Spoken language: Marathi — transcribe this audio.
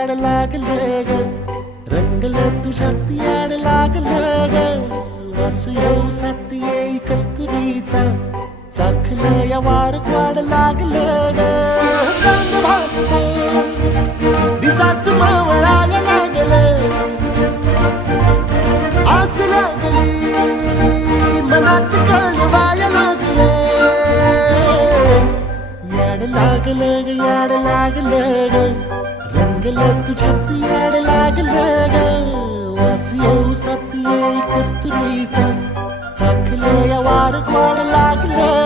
याड लागलं ग, रंगलं तुझ्यात याड लागलं ग. वास येऊ साथ येई कस्तुरीचा, चाखलं या वार वाढ लागलं ग. चांद भासलं दिसाच मावळायला लागलं, आस लागली मनात कळवायला लागलं. याड लागलं ग, याड लागलं ग, रंगलं तुझ्यात याड लागलं ग. वास येऊ साथ येई कस्तुरीचा, चाखलं या वार वाढ लागलं.